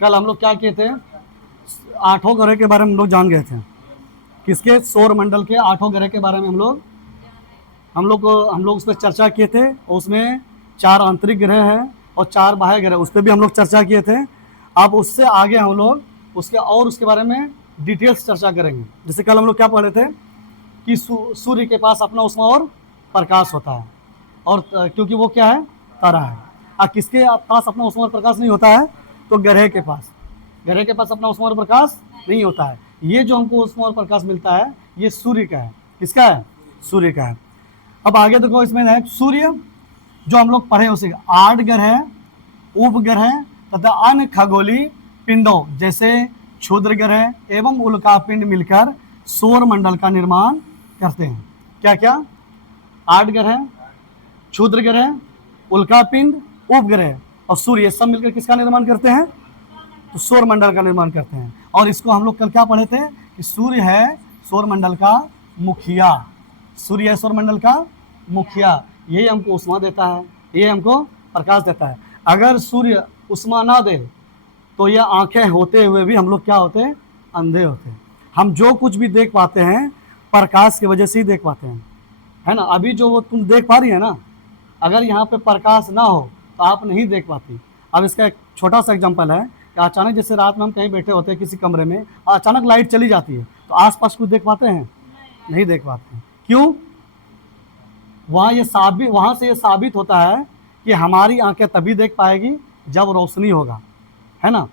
कल हम लोग क्या किए थे, 8 ग्रह के बारे में हम लोग जान गए थे। किसके? सौर मंडल के 8 ग्रह के बारे में हम लोग उस पर चर्चा किए थे। उसमें 4 आंतरिक ग्रह हैं और 4 बाह्य ग्रह, उस पर भी हम लोग चर्चा किए थे। अब उससे आगे हम लोग उसके बारे में डिटेल्स चर्चा करेंगे। जैसे कल हम लोग क्या पढ़े थे कि सूर्य के पास अपना उष्मा और प्रकाश होता है, और क्योंकि वो क्या है, तारा है। किसके पास अपना उष्मा और प्रकाश नहीं होता है? तो ग्रह के पास अपना उष्मा और प्रकाश नहीं होता है। ये जो हमको उष्मा और प्रकाश मिलता है, ये सूर्य का है। किसका है? सूर्य का है। अब आगे देखो, इसमें है सूर्य जो हम लोग पढ़े उसे 8 ग्रह, उपग्रह तथा अन्य खगोलीय पिंडों जैसे क्षुद्र ग्रह एवं उल्कापिंड मिलकर सौर मंडल का निर्माण करते हैं। क्या क्या? 8 ग्रह, क्षुद्र ग्रह, उल्कापिंड, उपग्रह और सूर्य, सब मिलकर किसका निर्माण करते हैं? तो सौर मंडल का निर्माण करते हैं। और इसको हम लोग कल क्या पढ़े थे कि सूर्य है सौर मंडल का मुखिया। सूर्य है सौर मंडल का मुखिया। यही हमको उष्मा देता है, ये हमको प्रकाश देता है। अगर सूर्य उष्मा ना दे तो ये आंखें होते हुए भी हम लोग क्या होते हैं? अंधे होते हैं। हम जो कुछ भी देख पाते हैं प्रकाश की वजह से ही देख पाते हैं, है ना। अभी जो वो तुम देख पा रही है ना, अगर यहाँ पे प्रकाश ना हो तो आप नहीं देख पाती। अब इसका एक छोटा सा एग्जांपल है कि अचानक जैसे रात में हम कहीं बैठे होते हैं किसी कमरे में, अचानक लाइट चली जाती है, तो आसपास कुछ देख पाते हैं? नहीं देख पाते हैं। क्यों? वहाँ से ये साबित होता है कि हमारी आंखें तभी देख पाएगी जब रोशनी होगा, है ना।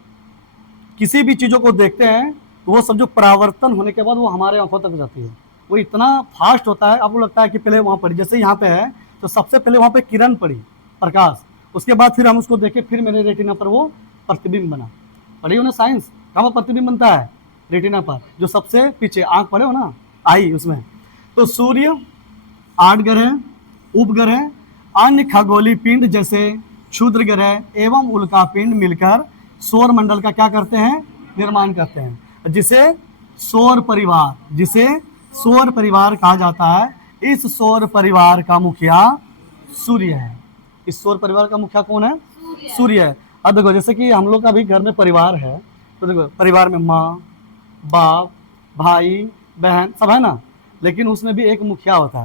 किसी भी चीज़ों को देखते हैं तो वो सब जो परावर्तन होने के बाद वो हमारे आंखों तक जाती है। वो इतना फास्ट होता है, आपको लगता है कि पहले वहाँ पड़ी, जैसे यहाँ पे है तो सबसे पहले वहाँ पे किरण पड़ी, प्रकाश, उसके बाद फिर हम उसको देखे, फिर मेरे रेटिना पर वो प्रतिबिंब बना। पढ़ी हो ना साइंस, कहाँ पर प्रतिबिंब बनता है? रेटिना पर, जो सबसे पीछे आँख पढ़े हो ना, आई उसमें। तो सूर्य, 8 ग्रह, उपग्रह, अन्य खगोलीय पिंड जैसे क्षुद्र ग्रह एवं उल्कापिंड मिलकर सौर मंडल का क्या करते हैं? निर्माण करते हैं, जिसे सौर परिवार कहा जाता है। इस सौर परिवार का मुखिया सूर्य है। इस सौर परिवार का मुखिया कौन है? सूर्य है। अब देखो, जैसे कि हम लोग का भी घर में परिवार है, तो देखो परिवार में माँ, बाप, भाई, बहन सब है ना, लेकिन उसमें भी एक मुखिया होता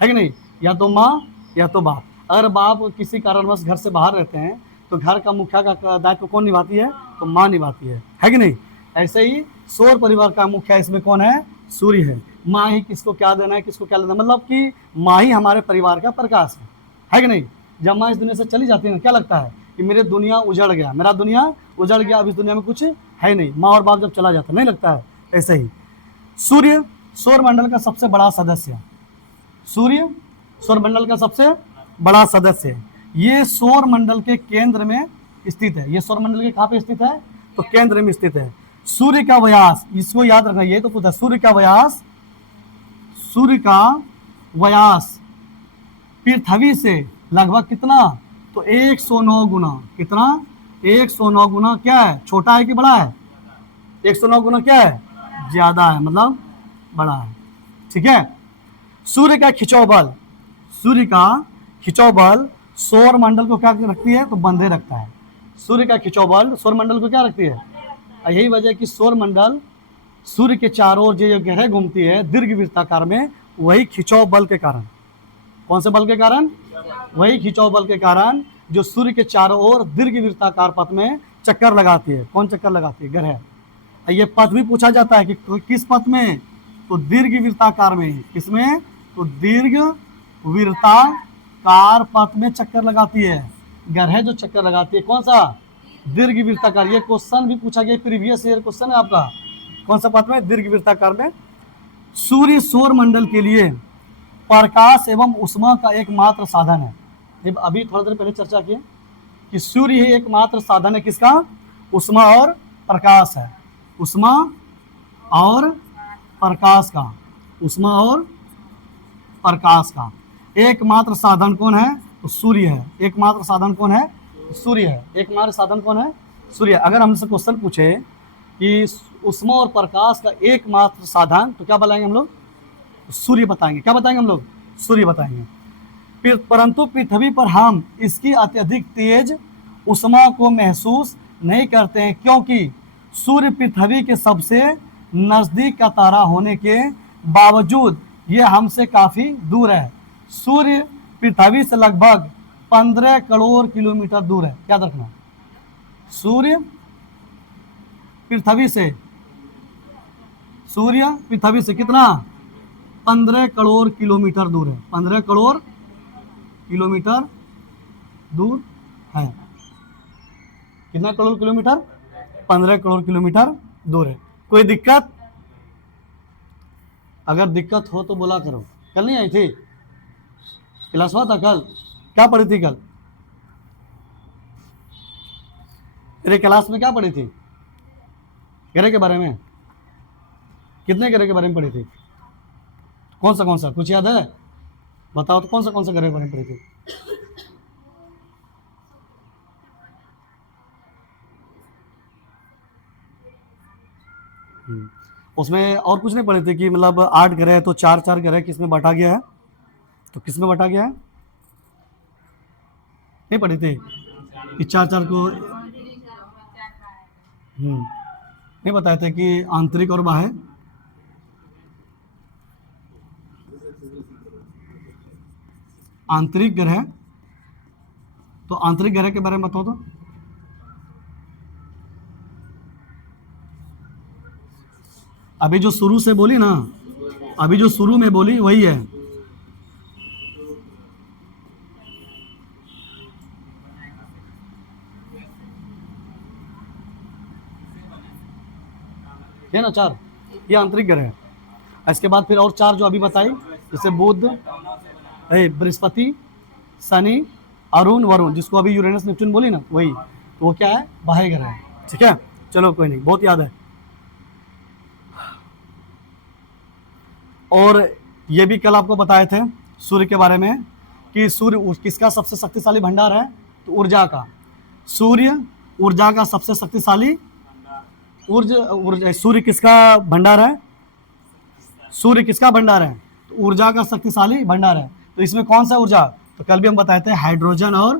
है कि नहीं? या तो माँ या तो बाप। अगर बाप किसी कारणवश घर से बाहर रहते हैं तो घर का मुखिया का दायित्व कौन निभाती है? तो माँ निभाती है कि नहीं? ऐसे ही सौर परिवार का मुखिया इसमें कौन है? सूर्य है। माँ ही किसको क्या देना है, किसको क्या लेना, मतलब कि माँ ही हमारे परिवार का प्रकाश है कि नहीं? जब माँ इस दुनिया से चली जाती है ना, क्या लगता है कि मेरी दुनिया उजड़ गया, मेरा दुनिया उजड़ गया, अब इस दुनिया में कुछ है नहीं। माँ और बाप जब चला जाता नहीं लगता है? ऐसे ही सूर्य सौर मंडल का सबसे बड़ा सदस्य, सूर्य सौर मंडल का सबसे बड़ा सदस्य है। ये सौर मंडल के केंद्र में स्थित है। ये सौर मंडल के कहाँ पे स्थित है? तो केंद्र में स्थित है। सूर्य का व्यास, इसको याद रखना, ये तो पूछा, सूर्य का व्यास पृथ्वी से लगभग कितना? तो 109 गुना। कितना? 109 गुना क्या है? छोटा है कि बड़ा है? 109 गुना क्या है? ज्यादा है, मतलब बड़ा है। ठीक है। सूर्य का खिंचाव बल सौर मंडल को क्या रखती है? तो बंधे रखता है। सूर्य का खिंचाव बल सौर मंडल को क्या रखती है? यही वजह कि सौर मंडल सूर्य के चारों ओर जो ग्रह घूमती है दीर्घवृत्ताकार में, वही खिंचाव बल के कारण। कौन से बल के कारण? वही खिंचाव बल के कारण जो सूर्य के चारों ओर दीर्घवृत्ताकार पथ में चक्कर लगाती है। कौन चक्कर लगाती है? ग्रह। ये पथ भी पूछा जाता है कि किस पथ में? तो दीर्घवृत्ताकार में। किसमें? तो दीर्घवृत्ताकार पथ में चक्कर लगाती है ग्रह, जो चक्कर लगाती है। कौन सा? दीर्घवृत्ताकार। ये क्वेश्चन भी पूछा गया, प्रीवियस ईयर क्वेश्चन है आपका। कौन सा पथ में? दीर्घवृत्ताकार में। सूर्य सौर मंडल के लिए प्रकाश एवं उष्मा का एकमात्र साधन है। जब अभी थोड़ी देर पहले चर्चा की कि सूर्य ही एकमात्र साधन है किसका? उष्मा और प्रकाश है। उष्मा और प्रकाश का, उष्मा और प्रकाश का एकमात्र साधन कौन है? तो सूर्य है। एकमात्र साधन कौन है? सूर्य है। एकमात्र साधन कौन है? सूर्य। अगर हमसे क्वेश्चन पूछे कि उष्मा और प्रकाश का एकमात्र साधन, तो क्या बताएंगे हम लोग? सूर्य बताएंगे। क्या बताएंगे हम लोग? सूर्य बताएंगे। परंतु पृथ्वी पर हम इसकी अत्यधिक तेज उष्मा को महसूस नहीं करते हैं, क्योंकि सूर्य पृथ्वी के सबसे नजदीक का तारा होने के बावजूद ये हमसे काफी दूर है। सूर्य पृथ्वी से लगभग 15 करोड़ किलोमीटर दूर है। याद रखना, सूर्य पृथ्वी से, सूर्य पृथ्वी से कितना, 15 करोड़ किलोमीटर दूर है। 15 करोड़ किलोमीटर दूर है। कितना करोड़ किलोमीटर? 15 करोड़ किलोमीटर दूर है। कोई दिक्कत? अगर दिक्कत हो तो बोला करो। कल नहीं आई थी क्लास? हुआ था कल? क्या पढ़ी थी कल? तेरे क्लास में क्या पढ़ी थी? ग्रह के बारे में? कितने ग्रह के बारे में पढ़ी थी? कौन सा कुछ याद है? बताओ तो, कौन सा ग्रह के बारे में पढ़ी थी? उसमें और कुछ नहीं पढ़े थे कि मतलब 8 ग्रह है तो 4 ग्रह किस में बांटा गया है? तो किस में बांटा गया है? नहीं पढ़ी थी कि 4 को? नहीं बताए थे कि आंतरिक और बाह्य? आंतरिक ग्रह, तो आंतरिक ग्रह के बारे में बताओ तो। अभी जो शुरू से बोली ना, अभी जो शुरू में बोली वही है। ये ना 4, ये आंतरिक ग्रह है। इसके बाद फिर और 4 जो अभी बताई, जैसे बुध, बृहस्पति, शनि, अरुण, वरुण, जिसको अभी यूरेनस नेपच्यून बोली ना, वही। तो वो क्या है? बाह्य ग्रह है। ठीक है, चलो कोई नहीं, बहुत याद है। और ये भी कल आपको बताए थे सूर्य के बारे में कि सूर्य किसका सबसे शक्तिशाली भंडार है? तो ऊर्जा का। सूर्य ऊर्जा का सबसे शक्तिशाली ऊर्जा। सूर्य किसका भंडार है? सूर्य किसका भंडार है? तो ऊर्जा का शक्तिशाली भंडार है। तो इसमें कौन सा ऊर्जा? तो कल भी हम बताए थे हाइड्रोजन और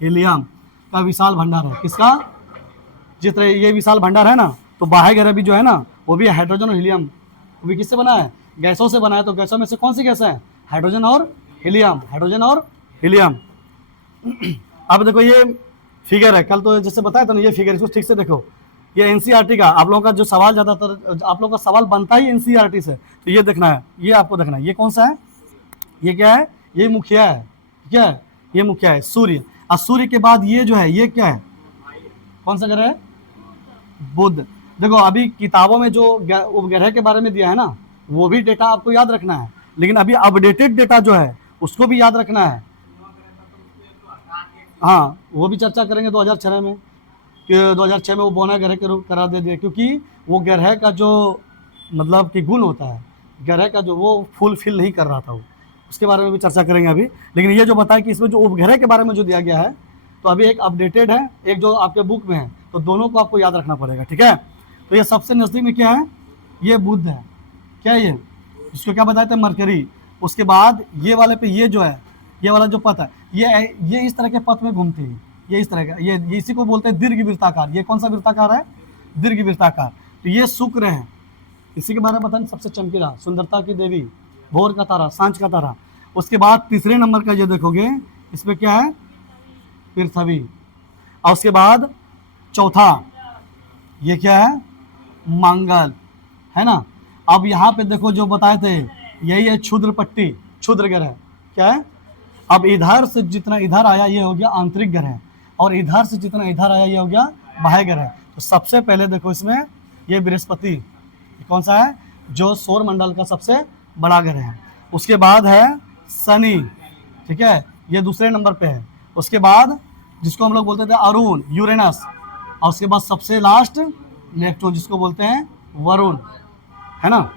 हीलियम का विशाल भंडार है। किसका? जिस तरह ये विशाल भंडार है ना, तो बाह्य ग्रह भी जो है ना, वो भी हाइड्रोजन और हीलियम, वो भी किससे बना है? गैसों से बना है। तो गैसों में से कौन सी गैस है? हाइड्रोजन और हीलियम, हाइड्रोजन और हीलियम। अब देखो ये फिगर है, कल तो जैसे बताया था ना, ये फिगर, इसको ठीक से देखो। ये एनसीईआरटी का आप लोगों का जो सवाल, ज़्यादातर आप लोगों का सवाल बनता ही एनसीईआरटी से, तो ये देखना है, ये आपको देखना है। ये कौन सा है? ये क्या है? ये मुखिया है। क्या है? ये मुखिया है, सूर्य। और सूर्य के बाद ये जो है, ये क्या है? कौन सा ग्रह है? बुध। देखो अभी किताबों में जो उपग्रह के बारे में दिया है ना, वो भी डेटा आपको याद रखना है, लेकिन अभी अपडेटेड डेटा जो है उसको भी याद रखना है। हाँ, वो भी चर्चा करेंगे 2006 में, कि 2006 में वो बौना ग्रह के रूप करा दे दिया, क्योंकि वो ग्रह का जो मतलब कि गुण होता है, ग्रह का जो वो फुलफिल नहीं कर रहा था, वो उसके बारे में भी चर्चा करेंगे अभी। लेकिन ये जो बताया कि इसमें जो उपग्रह के बारे में जो दिया गया है, तो अभी एक अपडेटेड है, एक जो आपके बुक में है, तो दोनों को आपको याद रखना पड़ेगा। ठीक है, तो ये सबसे नज़दीक में क्या है? ये बुध है। क्या है ये? इसको क्या बताए थे? मरकरी। उसके बाद ये वाले पे, ये जो है, ये वाला जो पथ है, ये इस तरह के पथ में घूमती है, ये इस तरह का, ये इसी को बोलते हैं दीर्घ वृत्ताकार। ये कौन सा वृत्ताकार है? दीर्घ वृत्ताकार। तो ये शुक्र है, इसी के बारे में बताएं, सबसे चमकीला, सुंदरता की देवी, भोर का तारा, सांझ का तारा। उसके बाद तीसरे नंबर का ये देखोगे, इसमें क्या है? पृथ्वी। और उसके बाद चौथा, ये क्या है? मंगल, है ना। अब यहाँ पे देखो जो बताए थे, यही है क्षुद्र पट्टी, क्षुद्र ग्रह। क्या है? अब इधर से जितना इधर आया ये हो गया आंतरिक ग्रह, और इधर से जितना इधर आया ये हो गया बाह्य ग्रह। तो सबसे पहले देखो इसमें ये बृहस्पति, कौन सा है? जो सौर मंडल का सबसे बड़ा ग्रह है। उसके बाद है शनि, ठीक है, ये दूसरे नंबर पे है। उसके बाद जिसको हम लोग बोलते थे अरुण, यूरेनस, और उसके बाद सबसे लास्ट नेपच्यून, जिसको बोलते हैं वरुण, है ना।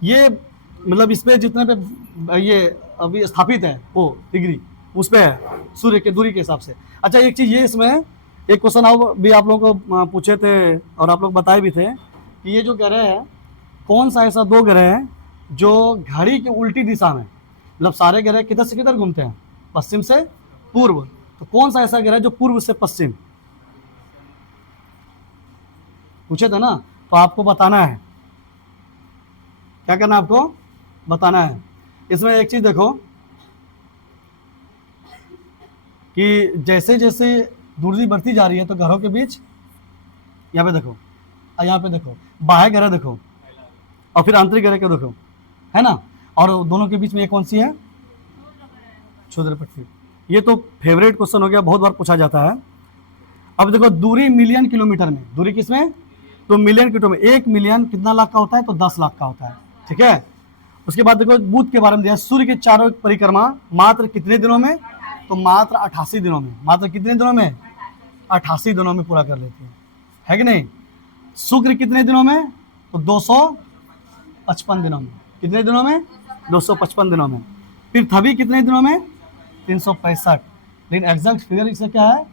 ये मतलब इसमें जितने पे ये अभी स्थापित है वो डिग्री उस पे है सूर्य के दूरी के हिसाब से। अच्छा, एक चीज़ ये, इसमें एक क्वेश्चन और भी आप लोगों को पूछे थे और आप लोग बताए भी थे कि ये जो ग्रह है, कौन सा ऐसा 2 ग्रह है जो घड़ी की उल्टी दिशा में, मतलब सारे ग्रह किधर से किधर घूमते हैं? पश्चिम से पूर्व। तो कौन सा ऐसा ग्रह है जो पूर्व से पश्चिम, पूछे थे ना, तो आपको बताना है, क्या करना है आपको बताना है। इसमें एक चीज देखो कि जैसे जैसे दूरी बढ़ती जा रही है तो ग्रहों के बीच, यहाँ पे देखो और यहाँ पे देखो, बाह्य ग्रह देखो और फिर आंतरिक ग्रह को देखो, है ना, और दोनों के बीच में ये कौन सी है, क्षुद्र पट्टी। ये तो फेवरेट क्वेश्चन हो गया, बहुत बार पूछा जाता है। अब देखो दूरी मिलियन किलोमीटर में, दूरी किसमें, तो मिलियन किलोमीटर में, 1 मिलियन कितना लाख का होता है, तो 10 लाख का होता है, ठीक है। उसके बाद देखो बुध के बारे में दिया, सूर्य के चारों परिक्रमा मात्र कितने दिनों में, तो मात्र 88 दिनों में, मात्र कितने दिनों में, 88 दिनों में पूरा कर लेते हैं, है कि नहीं। शुक्र कितने दिनों में, तो 255 दिनों में, कितने दिनों में, 255 दिनों में। पृथ्वी कितने दिनों में, 365, लेकिन एग्जैक्ट फिगर इसका क्या है,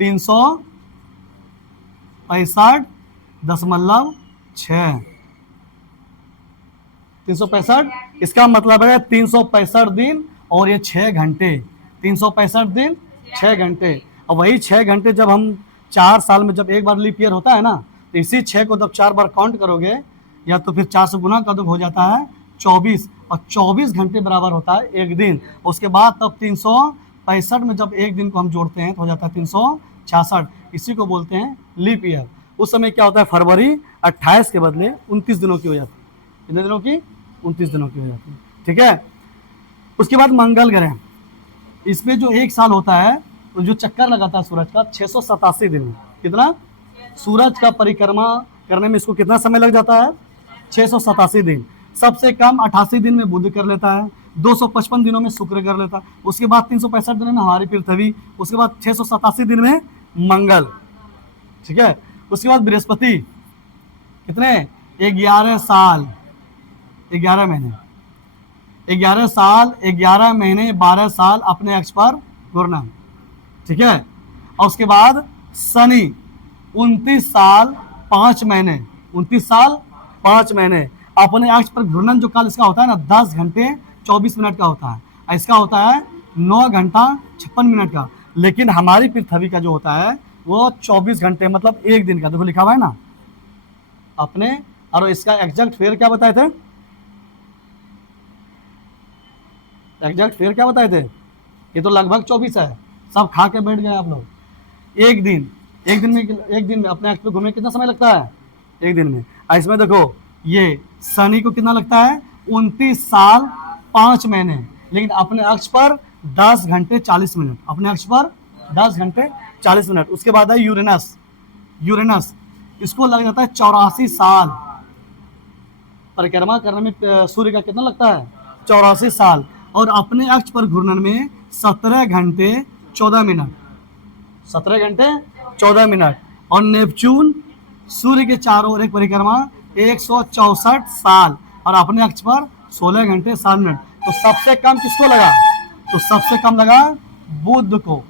365.6, 365, इसका मतलब है 365 दिन और ये 6 घंटे, 365 दिन 6 घंटे। और वही 6 घंटे जब हम 4 साल में जब एक बार लीप ईयर होता है ना, तो इसी 6 को जब 4 बार काउंट करोगे या तो फिर 4 से गुना कर दो, हो जाता है 24, और 24 घंटे बराबर होता है एक दिन। उसके बाद तब 365 में जब एक दिन को हम जोड़ते हैं तो हो जाता है 366, इसी को बोलते हैं लीप ईयर। उस समय क्या होता है, फरवरी 28 के बदले 29 दिनों की हो जाती है, कितने दिनों की, 29 दिनों की हो जाती है, ठीक है। उसके बाद मंगल ग्रह, इसमें जो एक साल होता है, तो जो चक्कर लगाता है सूरज का 687 दिन में, कितना, सूरज का परिक्रमा करने में इसको कितना समय लग जाता है, 687 दिन। सबसे कम 88 दिन में बुध कर लेता है, 255 दिनों में शुक्र कर लेता है, उसके बाद 365 दिनों में हमारी पृथ्वी, उसके बाद 687 दिन में मंगल, ठीक है। उसके बाद बृहस्पति, कितने, 11 साल, 11 महीने, 11 साल, 11 महीने 12 साल अपने अक्ष पर घूरना, ठीक है। और उसके बाद शनि 29 साल 5 महीने, 29 साल 5 महीने अपने अक्ष पर घूर्णन, जो काल इसका होता है ना 10 घंटे 24 मिनट का होता है, इसका होता है 9 घंटा 56 मिनट का। लेकिन हमारी पृथ्वी का जो होता है वो 24 घंटे, मतलब एक दिन का, देखो लिखा हुआ है ना अपने। और इसका एग्जैक्ट फेयर क्या बताए थे, एग्जैक्ट फेयर क्या बताए थे, ये तो लगभग 24 है, सब खा के बैठ गए आप लोग। एक दिन में अपने अक्ष पे घूमने कितना समय लगता है, एक दिन में। इसमें देखो ये शनि को कितना लगता है, 29 साल 5 महीने, लेकिन अपने अक्ष पर 10 घंटे 40 मिनट, अपने अक्ष पर 10 घंटे 40 मिनट। उसके बाद है यूरेनस, यूरेनस इसको लग जाता है 84 साल परिक्रमा करने में, सूर्य का कितना लगता है, 84 साल, और अपने अक्ष पर घूर्णन में 17 घंटे 14 मिनट, 17 घंटे 14 मिनट। और नेपच्यून सूर्य के चारों ओर एक परिक्रमा 164 साल और अपने अक्ष पर 16 घंटे 7 मिनट। तो सबसे कम किसको लगा, तो सबसे कम लगा बुध को,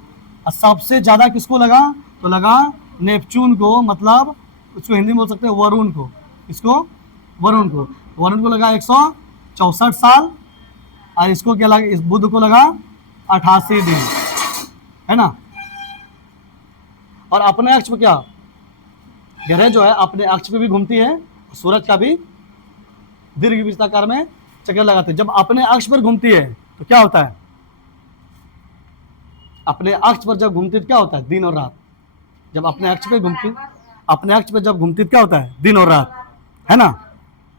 और सबसे ज्यादा किसको लगा, तो लगा नेपच्यून को, मतलब उसको हिंदी में बोल सकते हैं वरुण को, इसको वरुण को लगा 164 साल, और इसको क्या लगा, इस बुध को लगा 88 दिन, है ना। और अपने अक्ष पर क्या, ग्रह जो है अपने अक्ष पे भी घूमती है, सूरज का भी दीर्घ वृत्ताकार में चक्कर लगाते हैं। जब अपने अक्ष पर घूमती है तो क्या होता है, अपने अक्ष पर जब घूमती है तो क्या होता है, दिन और रात। जब अपने अक्ष पे घूमती, अपने अक्ष पे जब घूमती तो क्या होता है, दिन और रात, है ना।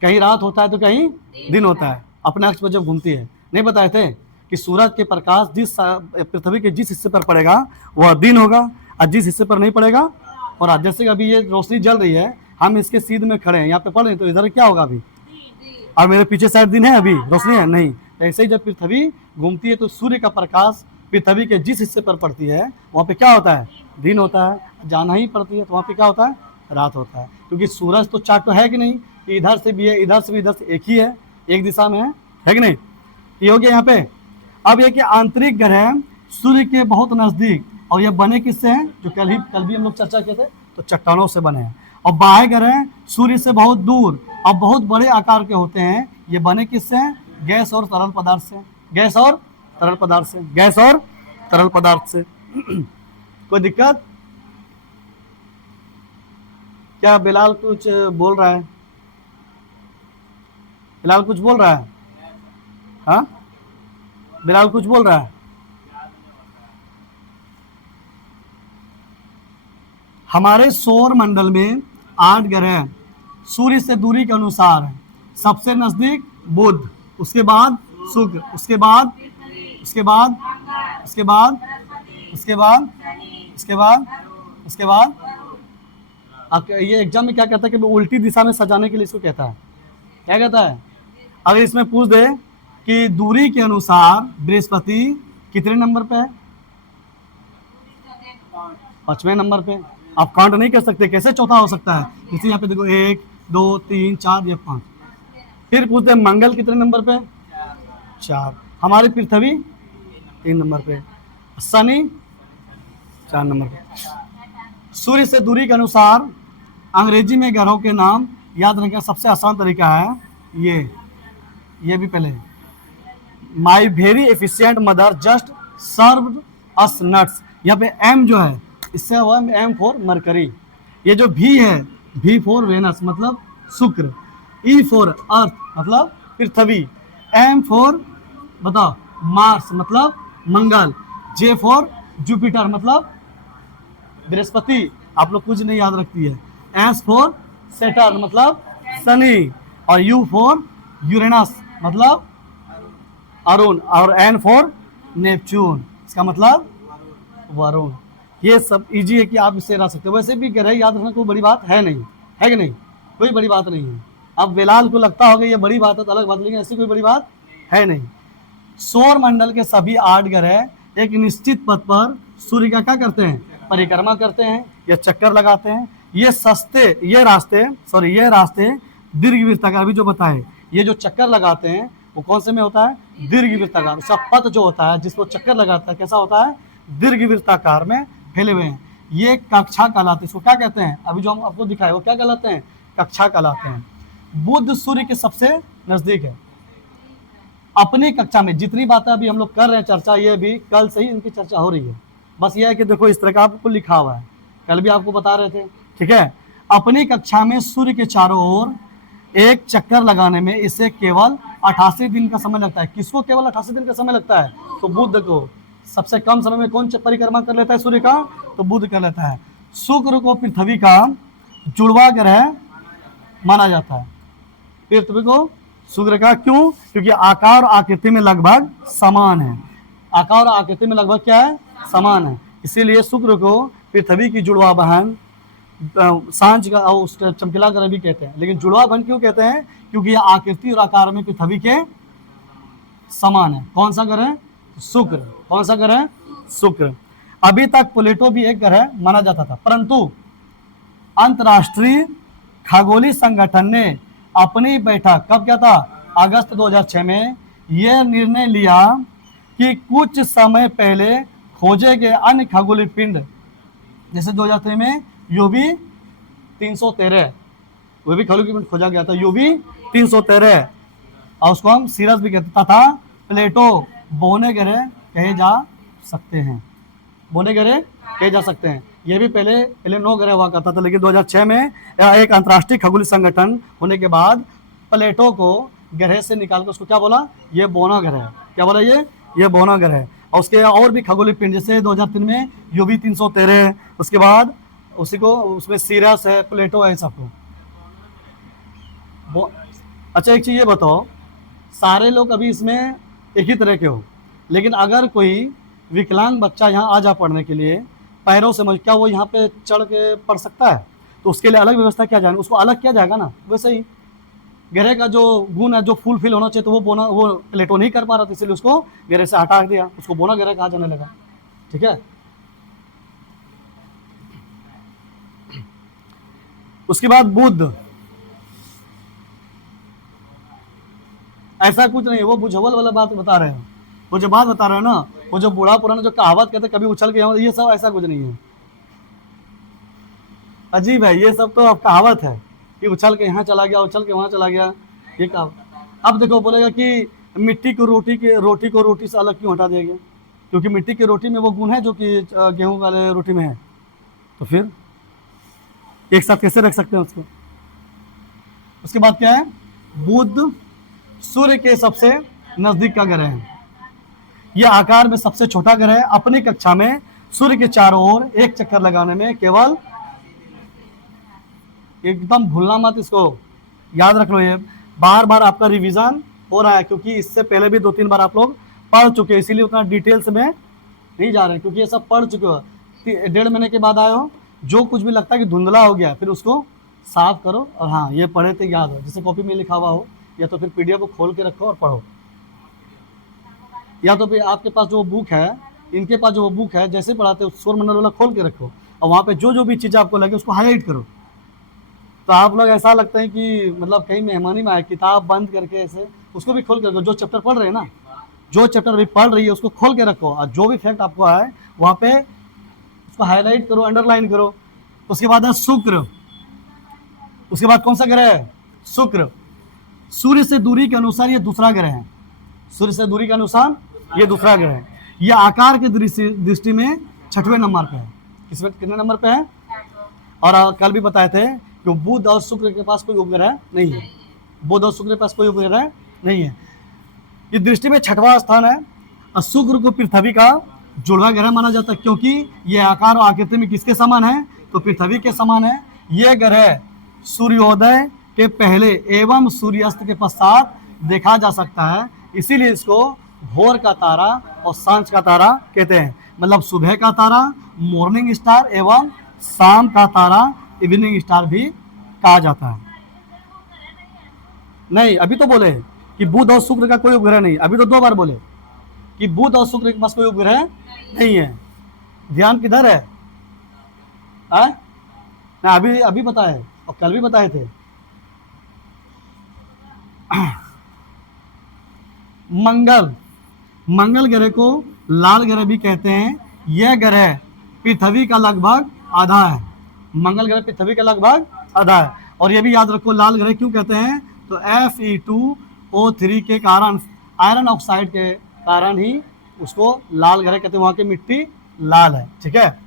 कहीं रात होता है तो कहीं दिन होता है अपने अक्ष पर जब घूमती है। नहीं बताए थे कि सूरज के प्रकाश जिस पृथ्वी के जिस हिस्से पर पड़ेगा वह दिन होगा, और जिस हिस्से पर नहीं पड़ेगा, और जैसे अभी ये रोशनी जल रही है, हम इसके सीध में खड़े हैं, यहाँ पे पड़ रहे हैं, तो इधर क्या होगा अभी, और मेरे पीछे साइड दिन है, अभी रोशनी है नहीं। ऐसे ही जब पृथ्वी घूमती है तो सूर्य का प्रकाश पृथ्वी के जिस हिस्से पर पड़ती है वहाँ पे क्या होता है, दिन होता है। जाना ही पड़ती है तो वहाँ पे क्या होता है, रात होता है। क्योंकि सूरज तो चार्ट तो है कि नहीं, कि इधर से भी है, इधर से भी, इधर से एक ही है, एक दिशा में है कि नहीं। ये हो गया यहाँ पे। अब ये कि आंतरिक ग्रह सूर्य के बहुत नजदीक, और ये बने किससे हैं, जो कल भी हम लोग चर्चा किए थे, तो चट्टानों से बने हैं। और बाह्य ग्रह सूर्य से बहुत दूर और बहुत बड़े आकार के होते हैं, ये बने किससे हैं, गैस और तरल पदार्थ से, गैस और तरल पदार्थ से, गैस और तरल पदार्थ से, कोई दिक्कत? क्या बिलाल कुछ बोल रहा है? बिलाल कुछ बोल रहा है? हाँ, बिलाल कुछ बोल रहा है? हमारे सौर मंडल में 8 ग्रह सूर्य से दूरी के अनुसार है। सबसे नजदीक बुध, उसके बाद शुक्र, उसके बाद उसके बाद उसके बाद उसके बाद उसके बाद उसके बाद ये एग्जाम में क्या कहता है कि उल्टी दिशा में सजाने के लिए इसको कहता है, क्या कहता है? अगर इसमें पूछ दे कि दूरी के अनुसार बृहस्पति कितने नंबर पे है? 5वें नंबर पे। आप काउंट नहीं कर सकते, कैसे चौथा हो सकता है? जैसे यहाँ पे देखो 1 2 3 4 ये 5। फिर पूछते हैं मंगल कितने नंबर पे? 4। हमारी पृथ्वी 3 नंबर पे, शनि 4 नंबर पे। सूर्य से दूरी के अनुसार अंग्रेजी में ग्रहों के नाम याद रखने का सबसे आसान तरीका है ये भी पहले, my very efficient mother just served us nuts. यहाँ पे एम जो है इससे हुआ एम फॉर मरकरी। ये जो भी है, भी फॉर वेनस मतलब शुक्र, ई फॉर अर्थ मतलब पृथ्वी, एम फॉर बताओ मार्स मतलब मंगल, जे फॉर जुपिटर मतलब बृहस्पति, आप लोग कुछ नहीं याद रखती है, एस फॉर सैटर्न मतलब शनि, और यू फॉर यूरेनस मतलब अरुण, और एन फॉर नेपच्यून, इसका मतलब वरुण। ये सब इजी है कि आप इससे रह सकते हो। वैसे भी ग्रह याद रखना कोई बड़ी बात है नहीं, है कि नहीं? कोई बड़ी बात नहीं है। अब बिलाल को लगता होगा ये बड़ी बात है तो अलग बात, लेकिन ऐसी कोई बड़ी बात है नहीं। सौर मंडल के सभी 8 ग्रह एक निश्चित पथ पर सूर्य का क्या करते हैं? परिक्रमा करते हैं या चक्कर लगाते हैं। ये रास्ते दीर्घवृत्ताकार, अभी जो बताए, ये जो चक्कर लगाते हैं वो कौन से में होता है? दीर्घवृत्ताकार। उसका पथ जो होता है जिसको चक्कर लगाता है कैसा होता है? दीर्घवृत्ताकार में फैले हुए हैं। ये कक्षा कहलाते हैं। इसको क्या कहते हैं? अभी जो हम आपको दिखाए वो क्या कहलाते हैं? कक्षा कहलाते हैं। बुध सूर्य के सबसे नजदीक है। अपनी कक्षा में जितनी बातें अभी हम लोग कर रहे हैं चर्चा, ये भी कल से ही इनकी चर्चा हो रही है। बस ये है कि देखो इस तरह का आपको लिखा हुआ है, कल भी आपको बता रहे थे, ठीक है। अपनी कक्षा में सूर्य के चारों ओर एक चक्कर लगाने में इसे केवल 88 दिन का समय लगता है। किसको केवल 88 दिन का समय लगता है? तो बुध को। सबसे कम समय में कौन परिक्रमा कर लेता है सूर्य का? तो बुध कर लेता है। शुक्र को पृथ्वी का जुड़वा ग्रह माना जाता है। पृथ्वी को शुक्र का, क्यों? क्योंकि आकार और आकृति में लगभग समान है। आकार और आकृति में लगभग क्या है? समान है। इसीलिए शुक्र को पृथ्वी की जुड़वा बहन, सांझ का और चमकीला ग्रह भी कहते हैं। लेकिन जुड़वा बहन क्यों कहते हैं? क्योंकि यह आकृति और आकार में पृथ्वी के समान है। कौन सा ग्रह? शुक्र। कौन सा ग्रह? शुक्र। अभी तक प्लेटो भी एक ग्रह माना जाता था, परंतु अंतरराष्ट्रीय खगोलीय संगठन ने अपनी बैठक कब किया था? अगस्त 2006 में यह निर्णय लिया कि कुछ समय पहले खोजे गए अन्य खगोलीय पिंड, जैसे 2003 में यूवी 313, वो भी खगोलीय पिंड खोजा गया था, यूवी 313, और उसको हम सीरस भी कहते तथा प्लेटो बोने ग्रह कहे जा सकते हैं। बोने ग्रह कहे जा सकते हैं। ये भी पहले 9 ग्रह हुआ करता था, लेकिन 2006 में एक अंतर्राष्ट्रीय खगोलीय संगठन होने के बाद प्लेटो को ग्रह से निकाल कर उसको क्या बोला? ये बोना ग्रह। क्या बोला? ये बोना ग्रह। और उसके और भी खगोलीय पिंड, जैसे 2003 में यूवी 313, उसके बाद उसी को उसमें सीरस है, प्लेटो है, सबको। अच्छा एक चीज़ ये बताओ, सारे लोग अभी इसमें एक ही तरह के हो, लेकिन अगर कोई विकलांग बच्चा यहाँ आ जा पढ़ने के लिए पैरों से, क्या वो यहाँ पे चढ़ के पढ़ सकता है? तो उसके लिए अलग व्यवस्था किया जाएगा, उसको अलग किया जाएगा ना। वैसे ही ग्रह का जो गुण है, जो फुलफिल होना चाहिए, तो वो प्लेटो नहीं कर पा रहा था, इसलिए उसको ग्रह से हटा दिया, उसको बोना ग्रह कहा जाने लगा। ठीक है। उसके बाद बुध, ऐसा कुछ नहीं, वो बुझवल वाला बात बता रहे हैं। वो जो बात बता रहे हैं ना, वो जो बूढ़ा पुराना जो कहावत कहते कभी उछल के, ये सब ऐसा कुछ नहीं है। अजीब है, ये सब तो अब कहावत है कि उछल के यहाँ चला गया, उछल के वहाँ चला गया, ये कहावत। अब देखो बोलेगा कि मिट्टी को रोटी को रोटी से अलग क्यों हटा दिया गया? क्योंकि मिट्टी की रोटी में वो गुण है जो कि गेहूं वाले रोटी में है। तो फिर एक साथ कैसे रख सकते हैं उसको? उसके बाद क्या है? बुध सूर्य के सबसे नजदीक का ग्रह है। यह आकार में सबसे छोटा ग्रह है। अपनी कक्षा में सूर्य के चारों ओर एक चक्कर लगाने में केवल, एकदम भूलना मत इसको, याद रख लो, ये बार बार आपका रिवीजन हो रहा है क्योंकि इससे पहले भी 2-3 बार आप लोग पढ़ चुके हैं, इसीलिए उतना डिटेल्स में नहीं जा रहे हैं क्योंकि ये सब पढ़ चुके हो। 1.5 महीने के बाद आए हो, जो कुछ भी लगता है कि धुंधला हो गया फिर उसको साफ करो और हाँ ये पढ़े थे याद हो, जैसे कॉपी में लिखा हुआ हो या तो फिर PDF को खोल के रखो और पढ़ो, या तो फिर आपके पास जो बुक है, इनके पास जो बुक है जैसे पढ़ाते हो सौरमंडल वाला खोल के रखो और वहाँ पे जो जो भी चीज़ आपको लगे उसको हाईलाइट करो। तो आप लोग ऐसा लगता है कि मतलब कहीं मेहमानी में आए, किताब बंद करके ऐसे उसको भी खोल के रखो। जो चैप्टर पढ़ रहे हैं ना, जो चैप्टर अभी पढ़ रही है उसको खोल के रखो और जो भी फैक्ट आपको आए वहाँ पे उसको हाईलाइट करो, अंडरलाइन करो। उसके बाद है शुक्र। उसके बाद कौन सा ग्रह है? शुक्र। सूर्य से दूरी के अनुसार ये दूसरा ग्रह है। सूर्य से दूरी के अनुसार ये दूसरा ग्रह है। यह आकार की दृष्टि में 6वें नंबर पे है। किसमें, कितने नंबर पे है? और कल भी बताए थे कि बुध और शुक्र के पास कोई उपग्रह नहीं है। बुध और शुक्र के पास कोई उपग्रह नहीं है। ये दृष्टि में 6वां स्थान है। और शुक्र को पृथ्वी का जुड़वा ग्रह माना जाता है क्योंकि यह आकार और आकृति में किसके समान है? तो पृथ्वी के समान है। यह ग्रह सूर्योदय के पहले एवं सूर्यास्त के पश्चात देखा जा सकता है, इसीलिए इसको भोर का तारा और सांझ का तारा कहते हैं। मतलब सुबह का तारा मॉर्निंग स्टार एवं शाम का तारा इवनिंग स्टार भी कहा जाता है। नहीं, अभी तो बोले कि बुध और शुक्र का कोई उपग्रह नहीं। अभी तो 2 बार बोले कि बुध और शुक्र के पास कोई उपग्रह नहीं है। ध्यान किधर है? ना अभी बताए और कल भी बताए थे। मंगल ग्रह को लाल ग्रह भी कहते हैं। यह ग्रह पृथ्वी का लगभग आधा है। मंगल ग्रह पृथ्वी का लगभग आधा है। और यह भी याद रखो लाल ग्रह क्यों कहते हैं? तो Fe2O3 के कारण, आयरन ऑक्साइड के कारण ही उसको लाल ग्रह कहते हैं। वहाँ की मिट्टी लाल है, ठीक है।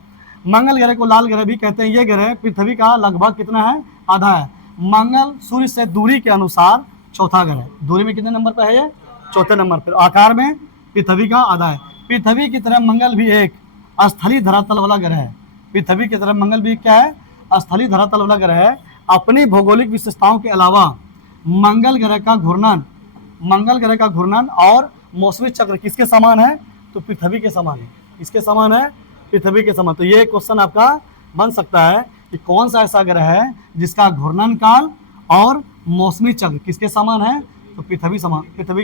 मंगल ग्रह को लाल ग्रह भी कहते हैं। यह ग्रह पृथ्वी का लगभग कितना है? आधा है। मंगल सूर्य से दूरी के अनुसार चौथा ग्रह। दूरी में कितने नंबर पर है? ये 4थे नंबर पर। आकार में पृथ्वी का आधा है। पृथ्वी की तरह मंगल भी एक स्थलीय धरातल वाला ग्रह है। पृथ्वी की तरह मंगल भी क्या है? स्थलीय धरातल वाला ग्रह है। अपनी भौगोलिक विशेषताओं के अलावा मंगल ग्रह का घूर्णन और मौसमी चक्र किसके समान है? तो पृथ्वी के समान है। किसके समान है? पृथ्वी के समान। तो ये क्वेश्चन आपका बन सकता है कि कौन सा ऐसा ग्रह है जिसका घूर्णन काल और मौसमी चक्र किसके समान है? तो पृथ्वी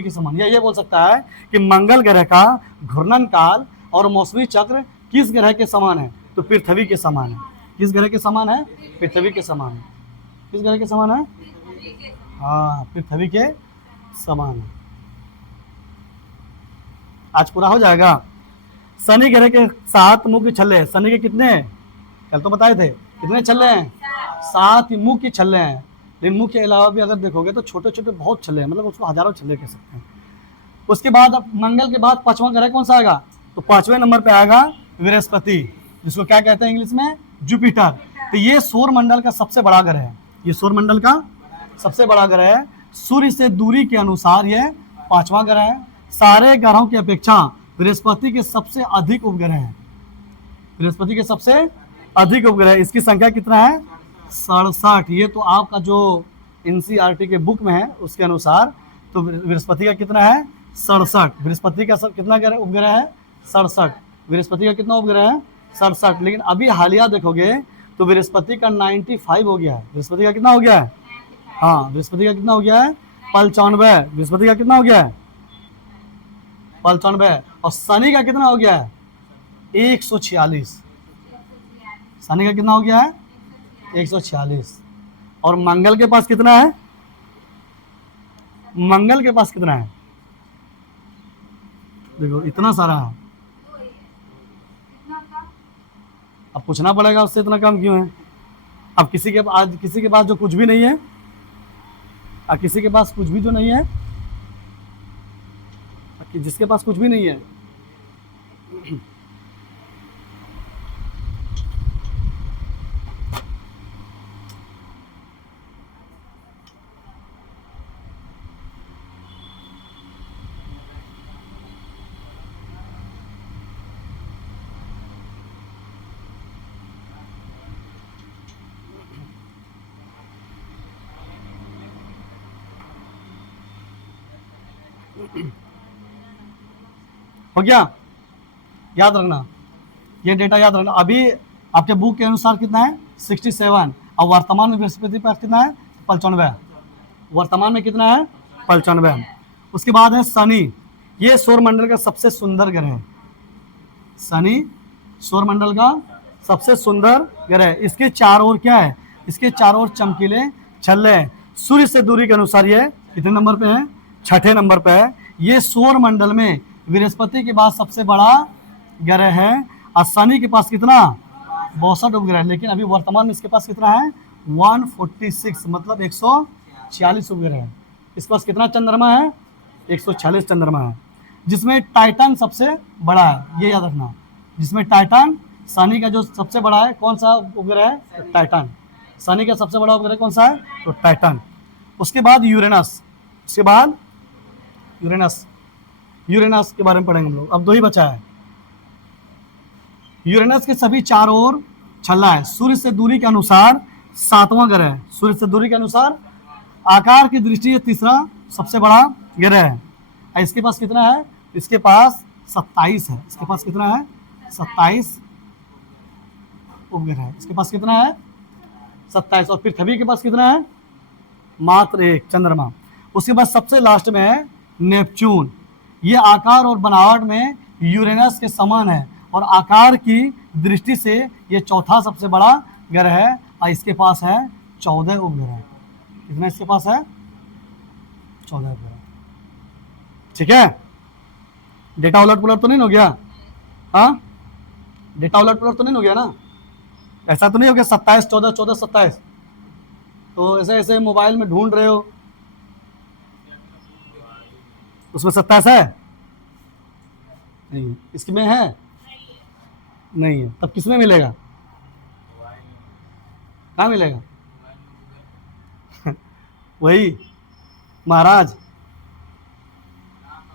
के समान। या ये बोल सकता है कि मंगल ग्रह का घूर्णन काल और मौसमी चक्र किस ग्रह के समान है? तो पृथ्वी के समान है। किस ग्रह के समान है? पृथ्वी के समान है। किस ग्रह के समान है? हाँ, पृथ्वी के समान है। आज पूरा हो जाएगा। शनि ग्रह के 7 मुख्य छल्ले। शनि के कितने? कल तो बताए थे कितने छल्ले हैं? 7 मुख्य छल्ले हैं। लेकिन मुख्य के अलावा भी अगर देखोगे तो छोटे छोटे बहुत छल्ले हैं, मतलब उसको हजारों छल्ले कह सकते हैं। उसके बाद अब मंगल के बाद 5वां ग्रह कौन सा आएगा? तो 5वें नंबर पे आएगा बृहस्पति, जिसको क्या कहते हैं इंग्लिश में? जुपिटर। तो ये सौर मंडल का सबसे बड़ा ग्रह है। ये सौर मंडल का सबसे बड़ा ग्रह है। सूर्य से दूरी के अनुसार यह 5वां ग्रह है। सारे ग्रहों की अपेक्षा बृहस्पति के सबसे अधिक उपग्रह है। बृहस्पति के सबसे अधिक उपग्रह, इसकी संख्या कितना है? 67। ये तो आपका जो NCERT के बुक में है उसके अनुसार तो बृहस्पति का कितना है? 67। बृहस्पति का कितना उपग्रह है? 67। बृहस्पति का कितना उपग्रह है? 67। लेकिन अभी हालिया देखोगे तो बृहस्पति का 95 हो गया है। बृहस्पति का कितना हो गया है? हाँ, बृहस्पति का कितना हो गया है? 95। बृहस्पति का कितना हो गया है? 95। और शनि का कितना हो गया है? 146। शनि का कितना हो गया है? 146। और मंगल के पास कितना है? मंगल के पास कितना है? देखो इतना सारा है। अब पूछना पड़ेगा उससे इतना कम क्यों है। अब किसी के पास जो कुछ भी नहीं है, और किसी के पास कुछ भी जो नहीं है, जिसके पास कुछ भी नहीं है हो गया, याद रखना, ये डेटा याद रखना। अभी आपके बुक के अनुसार कितना है 67, और वर्तमान में बृहस्पति पर कितना है 95, वर्तमान में कितना है 95। उसके बाद है शनि, ये सौरमंडल का सबसे सुंदर ग्रह है। शनि सौरमंडल का सबसे सुंदर ग्रह, इसके चारों ओर क्या है, इसके चारों ओर चमकीले छल्ले हैं। सूर्य से दूरी के अनुसार ये कितने नंबर पे है, छठे नंबर पे है। ये सौरमंडल में बृहस्पति के बाद सबसे बड़ा ग्रह है, और शनि के पास कितना 62 उपग्रह, लेकिन अभी वर्तमान में इसके पास कितना है 146, मतलब 146 उपग्रह है। इसके पास कितना चंद्रमा है 146 चंद्रमा है, जिसमें टाइटन सबसे बड़ा है, ये याद रखना। जिसमें टाइटन, शनि का जो सबसे बड़ा है कौन सा उपग्रह है, तो टाइटन। शनि का सबसे बड़ा उपग्रह कौन सा है, तो टाइटन। उसके बाद यूरेनस, उसके बाद यूरेनस, यूरेनस के बारे में पढ़ेंगे हम लोग। अब 2 ही बचा है। यूरेनस के सभी चारों ओर छल्ला है। सूर्य से दूरी के अनुसार 7वां ग्रह है। सूर्य से दूरी के अनुसार आकार की दृष्टि से तीसरा सबसे बड़ा ग्रह है। और इसके पास कितना है, इसके पास 27 है। इसके पास कितना है 27 उपग्रह है। इसके पास कितना है 27। और पृथ्वी के पास कितना है मात्र 1 चंद्रमा। उसके बाद सबसे लास्ट में है नेपच्यून। ये आकार और बनावट में यूरेनस के समान है, और आकार की दृष्टि से ये चौथा सबसे बड़ा ग्रह है, और इसके पास है 14 उपग्रह। कितना इसके पास है 14 उपग्रह। ठीक है, डेटा उलट पुलट तो नहीं हो गया, हाँ डेटा उलट पुलट तो नहीं हो गया ना, ऐसा तो नहीं हो गया 27 14 14 27। तो ऐसे ऐसे मोबाइल में ढूंढ रहे हो, उसमें 27 है नहीं, इसमें है नहीं है, तब किसमें मिलेगा, कहाँ मिलेगा वही महाराज,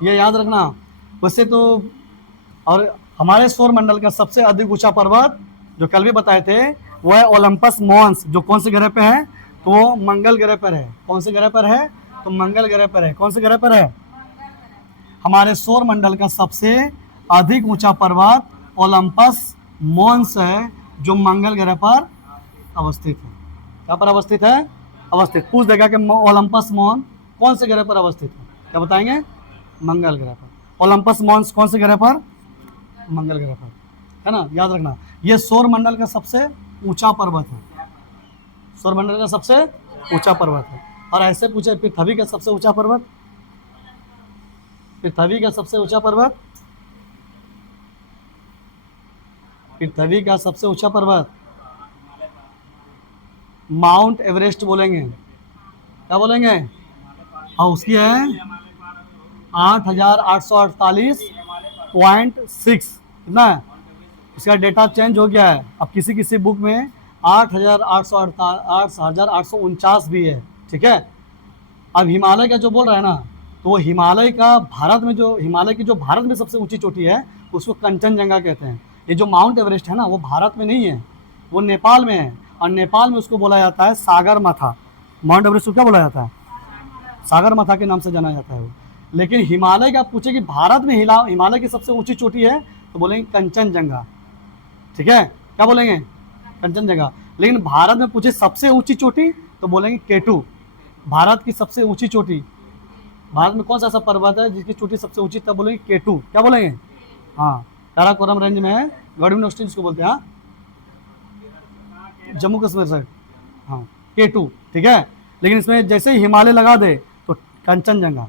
ये याद रखना। वैसे तो और हमारे सौरमंडल का सबसे अधिक ऊंचा पर्वत जो कल भी बताए थे वो है ओलंपस मॉन्स, जो कौन से ग्रह पे है, तो वो मंगल ग्रह पर है। कौन से ग्रह पर है, तो मंगल ग्रह पर है। कौन से ग्रह पर है, हमारे सौरमंडल का सबसे अधिक ऊंचा पर्वत ओलंपस मॉन्स है, जो मंगल ग्रह पर अवस्थित है। क्या पर अवस्थित है, अवस्थित। पूछ देगा कि ओलंपस मॉन कौन से ग्रह पर अवस्थित है, क्या बताएंगे, मंगल ग्रह पर। ओलंपस मॉन्स कौन से ग्रह पर, मंगल ग्रह पर, है ना, याद रखना। ये सौरमंडल का सबसे ऊंचा पर्वत है, सौरमंडल का सबसे ऊंचा पर्वत है। और ऐसे पूछे पृथ्वी का सबसे ऊंचा पर्वत, पृथ्वी का सबसे ऊंचा पर्वत, पृथ्वी का सबसे ऊंचा पर्वत माउंट एवरेस्ट बोलेंगे। क्या बोलेंगे, और उसकी है 8,848.6, कितना है, इसका डेटा चेंज हो गया है। अब किसी किसी बुक में 8,849 भी है। ठीक है, अब हिमालय का जो बोल रहा है ना, तो वो हिमालय का भारत में जो हिमालय की जो भारत में सबसे ऊंची चोटी है उसको कंचनजंगा कहते हैं। ये जो माउंट एवरेस्ट है ना, वो भारत में नहीं है, वो नेपाल में है, और नेपाल में उसको बोला जाता है सागर माथा। माउंट एवरेस्ट को क्या बोला जाता है, सागर माथा के नाम से जाना जाता है वो। लेकिन हिमालय का पूछे कि भारत में हिमालय की सबसे ऊंची चोटी है, तो बोलेंगे कंचनजंगा। ठीक है, क्या बोलेंगे, कंचनजंगा। लेकिन भारत में पूछे सबसे ऊंची चोटी, तो बोलेंगे केटू। भारत की सबसे ऊंची चोटी, भारत में कौन सा ऐसा पर्वत है जिसकी चोटी सबसे ऊंची, तब बोलेंगे केटू। क्या बोलेंगे, हाँ काराकोरम रेंज में है, गढ़ यूनिवर्सिटी जिसको बोलते हैं, हाँ जम्मू कश्मीर साइड, हाँ केटू। ठीक है, लेकिन इसमें जैसे ही हिमालय लगा दे तो कंचनजंगा।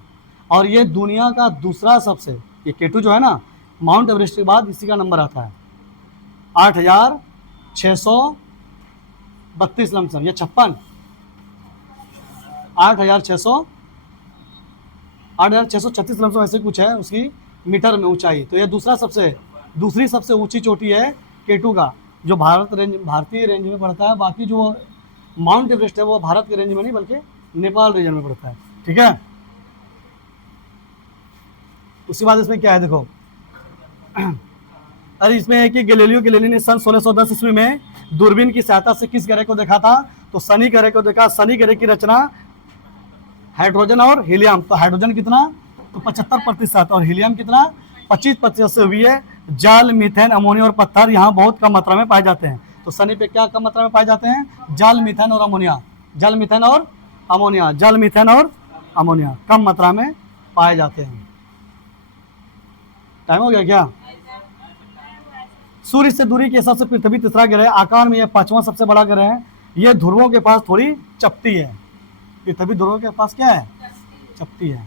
और ये दुनिया का दूसरा सबसे, ये केटू जो है ना, माउंट एवरेस्ट के बाद इसी का नंबर आता है 8,632 लमसम, ये 56 8,636 लमसम ऐसे कुछ है उसकी मीटर में ऊंचाई। तो ये दूसरी सबसे ऊंची चोटी है केटू का, जो भारतीय रेंज में पड़ता है। बाकी जो माउंट एवरेस्ट है वो भारत के रेंज में नहीं बल्कि नेपाल रीजन में पड़ता है। ठीक है, उसके बाद इसमें क्या है देखो, अरे इसमें है कि गैलीलियो ने सन 1610 ईस्वी में दूरबीन की सहायता से किस ग्रह को देखा था, तो शनि ग्रह को देखा। शनि ग्रह की रचना हाइड्रोजन और हीलियम, तो हाइड्रोजन कितना तो 75%, और हीलियम कितना 25% से हुई है। जल, मीथेन, अमोनिया और पत्थर यहाँ बहुत कम मात्रा में पाए जाते हैं। तो शनि पे क्या कम मात्रा में पाए जाते हैं? जल, मीथेन और अमोनिया। जल, मीथेन और अमोनिया, जल, मीथेन और अमोनिया कम मात्रा में पाए जाते हैं। टाइम हो गया क्या? सूर्य से दूरी के हिसाब से पृथ्वी तीसरा ग्रह है। आकार में यह 5वां सबसे बड़ा ग्रह है। यह ध्रुवों के पास थोड़ी चपटी है। पृथ्वी ध्रुवों के पास क्या है? चपटी है,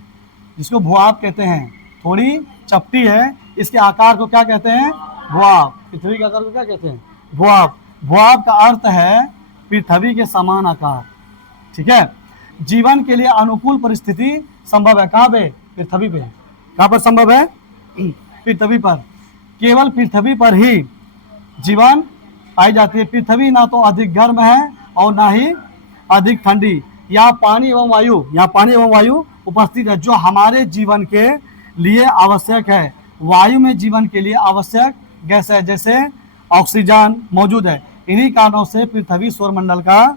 जिसको भूआब कहते हैं। थोड़ी चपटी है। इसके आकार को क्या कहते हैं? भूआब। पृथ्वी के आकार को क्या कहते हैं? भूआब। भूआब का अर्थ है पृथ्वी के समान आकार। ठीक है। जीवन के लिए अनुकूल परिस्थिति संभव है। कहाँ पे? पृथ्वी पे। कहाँ पर संभव है? पृथ्वी पर। केवल पृथ्वी पर ही जीवन पाई जाती है। पृथ्वी ना तो अधिक गर्म है और ना ही अधिक ठंडी। यहाँ पानी एवं वायु उपस्थित है, जो हमारे जीवन के लिए आवश्यक है। वायु में जीवन के लिए आवश्यक गैस है, जैसे ऑक्सीजन मौजूद है। इन्हीं कारणों से पृथ्वी सौरमंडल का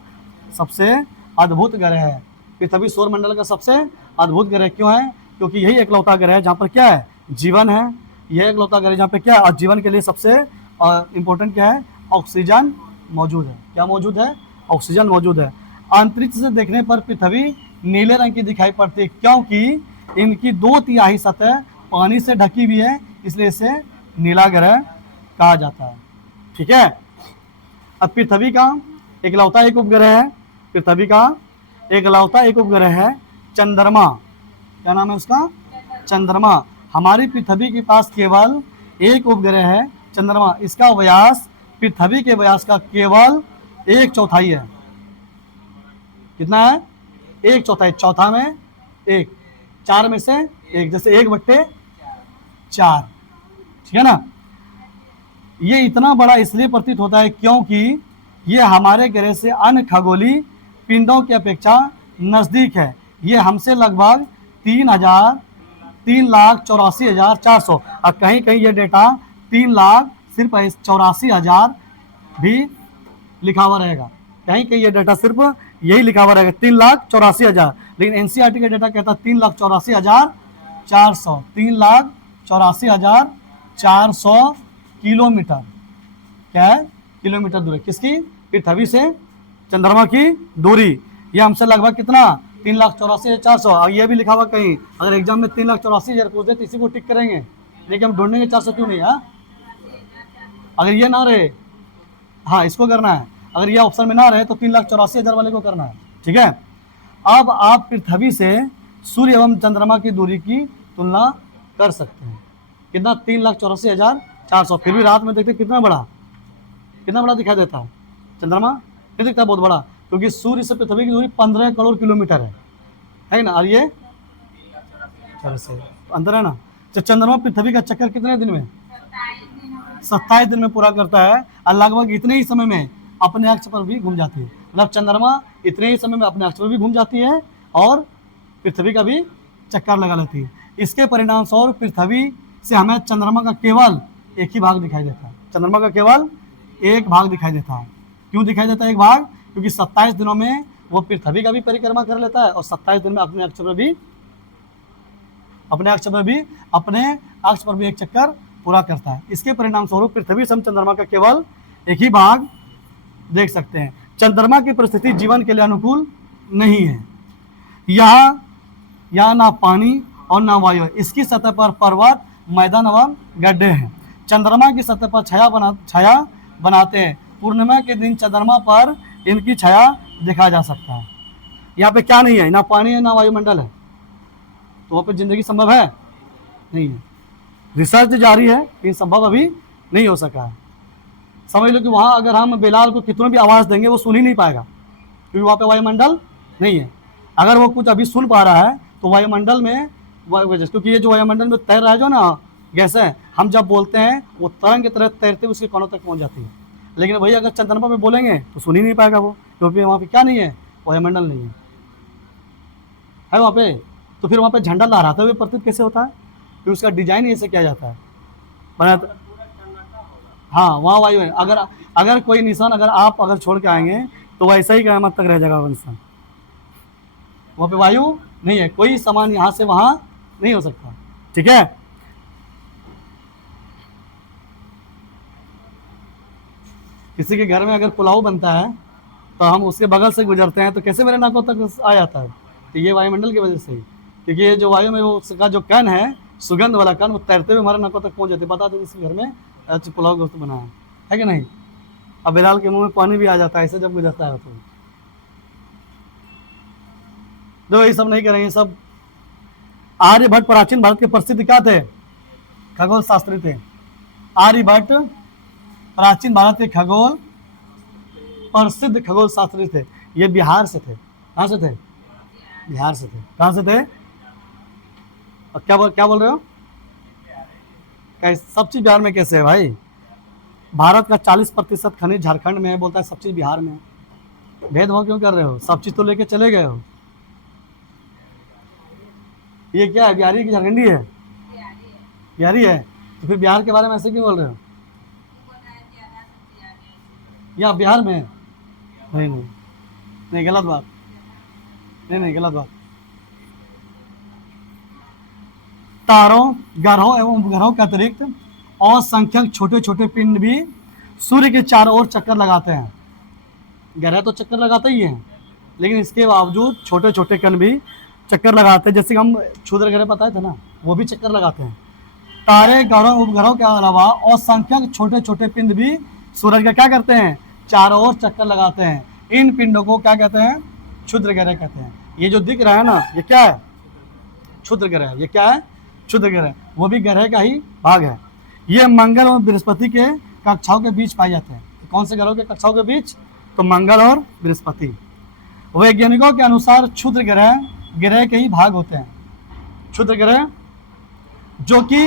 सबसे अद्भुत ग्रह है। पृथ्वी सौरमंडल का सबसे अद्भुत ग्रह क्यों है? क्योंकि यही एकलौता ग्रह है जहाँ पर क्या है? जीवन है। यह एकलौता ग्रह जहाँ पे क्या है? और जीवन के लिए सबसे इम्पोर्टेंट क्या है? ऑक्सीजन मौजूद है। क्या मौजूद है? ऑक्सीजन मौजूद है। अंतरिक्ष से देखने पर पृथ्वी नीले रंग की दिखाई पड़ती है, क्योंकि इनकी 2/3 सतह पानी से ढकी हुई है, इसलिए इसे नीला ग्रह कहा जाता है। ठीक है। अब पृथ्वी का एकलौता एक उपग्रह है। पृथ्वी का एकलौता एक उपग्रह है चंद्रमा। क्या नाम है उसका? चंद्रमा। हमारी पृथ्वी के पास केवल एक उपग्रह है, चंद्रमा। इसका व्यास पृथ्वी के व्यास का केवल 1/4 है। कितना है? 1/4। चौथा में 1, 4 में से 1, जैसे 1/4। ठीक है ना। ये इतना बड़ा इसलिए प्रतीत होता है क्योंकि ये हमारे ग्रह से अन्य खगोलीय पिंडों की अपेक्षा नजदीक है। ये हमसे लगभग 3,84,400, और कहीं कहीं ये डेटा 3,84,000 भी लिखा हुआ रहेगा। कहीं कहीं ये डेटा सिर्फ यही लिखा हुआ रहेगा 3,84,000, लेकिन एनसीईआरटी का डेटा कहता है 3,84,400। 3,84,400 किलोमीटर। क्या है? किलोमीटर दूरी। किसकी? पृथ्वी से चंद्रमा की दूरी। ये हमसे लगभग कितना? 3,84,400। और ये भी लिखा हुआ कहीं, अगर एग्जाम में 3,84,000 पूछ दे तो इसी को टिक करेंगे, लेकिन हम ढूंढेंगे 400 क्यों नहीं। हाँ, अगर ये ना रहे, हाँ इसको करना है। अगर ये ऑप्शन में ना रहे तो 3,84,000 वाले को करना है। ठीक है। अब आप पृथ्वी से सूर्य एवं चंद्रमा की दूरी की तुलना कर सकते हैं। कितना? 3,84,400। फिर भी रात में देखते कितना बड़ा दिखाई देता है चंद्रमा। क्या दिखता है? बहुत बड़ा, क्योंकि सूर्य से पृथ्वी की दूरी 15 करोड़ किलोमीटर है ना। और ये अंतर है ना। तो चंद्रमा पृथ्वी का चक्कर कितने दिन में? 27 दिन में पूरा करता है, और लगभग इतने ही समय में अपने अक्ष पर भी घूम जाती है। मतलब चंद्रमा इतने ही समय में अपने अक्ष पर भी घूम जाती है और पृथ्वी का भी चक्कर लगा लेती है। इसके परिणाम स्वरूप पृथ्वी से हमें चंद्रमा का केवल एक ही भाग दिखाई देता है। चंद्रमा का केवल एक भाग दिखाई देता है। क्यों दिखाई देता है एक भाग? क्योंकि 27 दिनों में वो पृथ्वी का भी परिक्रमा कर लेता है और 27 दिन में अपने अक्ष पर भी एक चक्कर पूरा करता है। इसके परिणाम स्वरूप पृथ्वी से हम चंद्रमा का केवल एक ही भाग देख सकते हैं। चंद्रमा की परिस्थिति जीवन के लिए अनुकूल नहीं है। यहाँ ना पानी और ना वायु है। इसकी सतह पर पर्वत, मैदान एवं गड्ढे हैं। चंद्रमा की सतह पर छाया बनाते हैं। पूर्णिमा के दिन चंद्रमा पर इनकी छाया देखा जा सकता है। यहाँ पे क्या नहीं है? ना पानी है, ना वायुमंडल है, तो वहाँ पे जिंदगी संभव है? नहीं है। रिसर्च जारी है, लेकिन संभव अभी नहीं हो सका है। समझ लो कि वहाँ अगर हम बेलाल को कितनों भी आवाज़ देंगे वो सुन ही नहीं पाएगा, क्योंकि वहाँ पे वायुमंडल नहीं है। अगर वो कुछ अभी सुन पा रहा है तो वायुमंडल में क्योंकि ये जो वायुमंडल में तैर रहा है जो ना गैस है, हम जब बोलते हैं वो तरंग की तरह तैरते हुए उसके कोनों तक पहुँच जाती है। लेकिन वही अगर चंद्रमा पे बोलेंगे तो सुन ही नहीं पाएगा वो, क्योंकि वहाँ पे क्या नहीं है? वायुमंडल नहीं है वहाँ पे। तो फिर वहाँ पे झंडा लहराते हुए प्रतीत कैसे होता है? फिर उसका डिजाइन ऐसे किया जाता है बनाता। हाँ, वहाँ वायु है। अगर कोई निशान अगर छोड़ के आएंगे तो वैसा ही क़यामत तक रह जाएगा वो निशान। वहाँ पे वायु नहीं है, कोई सामान यहाँ से वहाँ नहीं हो सकता। ठीक है, किसी के घर में अगर पुलाव बनता है तो हम उसके बगल से गुजरते हैं तो कैसे मेरे नाकों तक आ जाता है? तो ये वायुमंडल की वजह से ही, क्योंकि ये जो वायु में वो उसका जो कण है, सुगंध वाला कण, वो तैरते हुए हमारे नाकों तक पहुंच जाते, बता दो इसके घर में पुलाव गोश्त बना है कि नहीं? अब बिलाल के मुंह में पानी भी आ जाता है ऐसे जब गुजरता है तो। देखो ये सब नहीं करेंगे, सब आर्यभट्ट प्राचीन भारत के प्रसिद्ध क्या थे? खगोल शास्त्री थे। आर्यभट्ट प्राचीन भारत के खगोल प्रसिद्ध खगोल शास्त्री थे। ये बिहार से थे। कहाँ से थे? बिहार से थे। कहाँ से थे? और क्या बोल रहे हो? सब चीज बिहार में कैसे है भाई? भारत का 40% खनिज झारखंड में है, बोलता है सब चीज बिहार में है। भेदभाव क्यों कर रहे हो? सब चीज तो लेके चले गए हो। ये क्या है, बिहारी की झारखंडी है? बिहारी है तो फिर बिहार के बारे में ऐसे क्यों बोल रहे हो? या बिहार में? नहीं नहीं नहीं, गलत बात। नहीं गलत बात। तारों, ग्रहों एवं ग्रहों के अतिरिक्त असंख्यक छोटे छोटे पिंड भी सूर्य के चारों ओर चक्कर लगाते हैं। ग्रह तो चक्कर लगाते ही हैं, लेकिन इसके बावजूद छोटे छोटे कण भी चक्कर लगाते हैं। जैसे हम क्षुद्र ग्रह बताए थे ना, वो भी चक्कर लगाते हैं। तारे, ग्रहों, उपग्रहों के अलावा असंख्यक छोटे छोटे पिंड भी सूरज का क्या करते हैं? चारों ओर चक्कर लगाते हैं। इन पिंडों को क्या कहते हैं? क्षुद्र ग्रह कहते हैं। ये जो दिख रहा है ना, ये क्या है? क्षुद्र ग्रह। ये क्या है? क्षुद्र ग्रह। वो भी ग्रह का ही भाग है। ये मंगल और बृहस्पति के कक्षाओं के बीच पाए जाते हैं। तो कौन से ग्रहों के कक्षाओं के बीच? तो मंगल और बृहस्पति। वैज्ञानिकों के अनुसार क्षुद्र ग्रह ग्रह के ही भाग होते हैं। क्षुद्र ग्रह जो कि